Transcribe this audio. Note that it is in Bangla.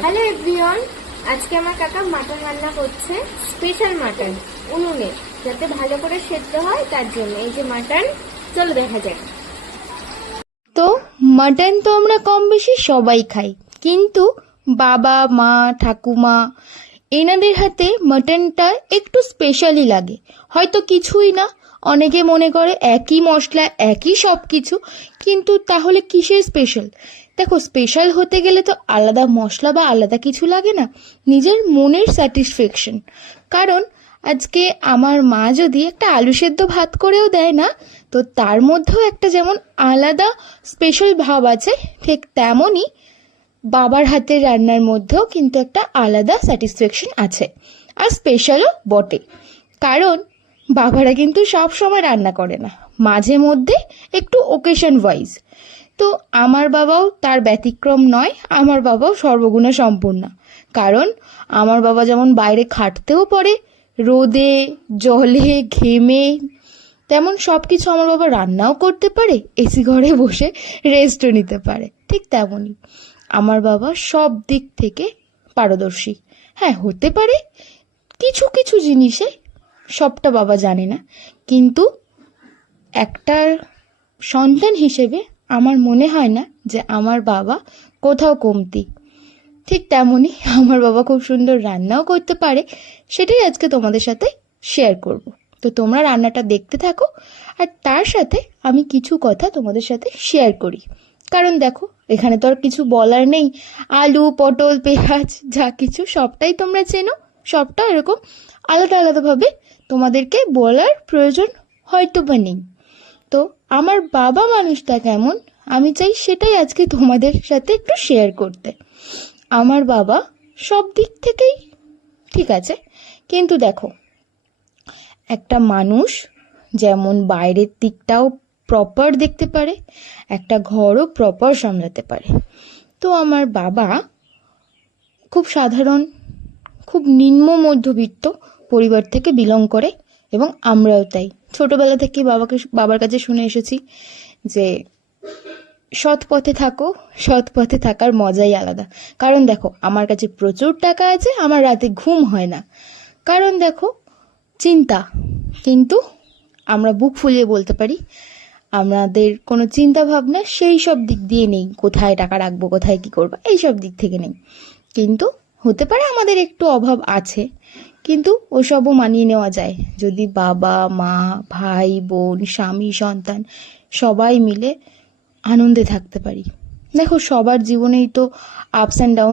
হ্যালো এভরিওয়ান, আজকে আমার কাকা মাটন রান্না করছে। স্পেশাল মাটন উনুনে, যাতে ভালো করে সেদ্ধ হয় তার জন্য। এই যে মাটন, চলো দেখা যাক। তো মাটন তো আমরা কম বেশি সবাই খাই, কিন্তু বাবা মা ঠাকুমা এনাদের হাতে মাটনটা একটু স্পেশালই লাগে। হয়তো কিছুই না, অনেকে মনে করে একই মশলা একই সব কিছু, কিন্তু তাহলে কিসের স্পেশাল? দেখো, স্পেশাল হতে গেলে তো আলাদা মশলা বা আলাদা কিছু লাগে না, নিজের মনের স্যাটিসফ্যাকশন। কারণ আজকে আমার মা যদি একটা আলু সেদ্ধ ভাত করেও দেয় না, তো তার মধ্যেও একটা যেমন আলাদা স্পেশাল ভাব আছে, ঠিক তেমনই বাবার হাতের রান্নার মধ্যেও কিন্তু একটা আলাদা স্যাটিসফ্যাকশন আছে, আর স্পেশালও বটে। কারণ বাবারা কিন্তু সব সময় রান্না করে না, মাঝে মধ্যে একটু ওকেশন ওয়াইজ। তো আমার বাবাও তার ব্যতিক্রম নয়, আমার বাবাও সর্বগুণা সম্পূর্ণ। কারণ আমার বাবা যেমন বাইরে খাটতেও পারে, রোদে জলে ঘেমে, তেমন সব কিছু আমার বাবা রান্নাও করতে পারে, এসি ঘরে বসে রেস্টও নিতে পারে। ঠিক তেমনই আমার বাবা সব দিক থেকে পারদর্শী। হ্যাঁ, হতে পারে কিছু কিছু জিনিসে সবটা বাবা জানে না, কিন্তু একটা সন্তান হিসেবে আমার মনে হয় না যে আমার বাবা কোথাও কমতি। ঠিক তেমনই আমার বাবা খুব সুন্দর রান্নাও করতে পারে, সেটাই আজকে তোমাদের সাথে শেয়ার করব। তো তোমরা রান্নাটা দেখতে থাকো, আর তার সাথে আমি কিছু কথা তোমাদের সাথে শেয়ার করি। কারণ দেখো, এখানে তো আর কিছু বলার নেই, আলু পটল পেঁয়াজ যা কিছু সবটাই তোমরা চেনো, সবটা এরকম আলাদা আলাদাভাবে তোমাদেরকে বলার প্রয়োজন হয়তো বা নেই। তো আমার বাবা মানুষটা কেমন, আমি চাই সেটাই আজকে তোমাদের সাথে একটু শেয়ার করতে। আমার বাবা সব দিক থেকেই ঠিক আছে, কিন্তু দেখো, একটা মানুষ যেমন বাইরের দিকটাও প্রপার দেখতে পারে, একটা ঘরও প্রপার সামলাতে পারে। তো আমার বাবা খুব সাধারণ, খুব নিম্ন মধ্যবিত্ত পরিবার থেকে বিলং করে, এবং আমরাও তাই। ছোটবেলা থেকে বাবার কাছে শুনে এসেছি যে সৎ পথে থাকো, সৎ পথে থাকার মজাই আলাদা। কারণ দেখো, আমার কাছে প্রচুর টাকা আছে, আমার রাতে ঘুম হয় না, কারণ দেখো চিন্তা। কিন্তু আমরা বুক ফুলিয়ে বলতে পারি আমাদের কোনো চিন্তা ভাবনা সেই সব দিক দিয়ে নেই, কোথায় টাকা রাখবো কোথায় কি করবো এই সব দিক থেকে নেই। কিন্তু হতে পারে আমাদের একটু অভাব আছে, কিন্তু ওসবও মানিয়ে নেওয়া যায় যদি বাবা মা ভাই বোন স্বামী সন্তান সবাই মিলে আনন্দে থাকতে পারি। দেখো, সবার জীবনেই তো আপস অ্যান্ড ডাউন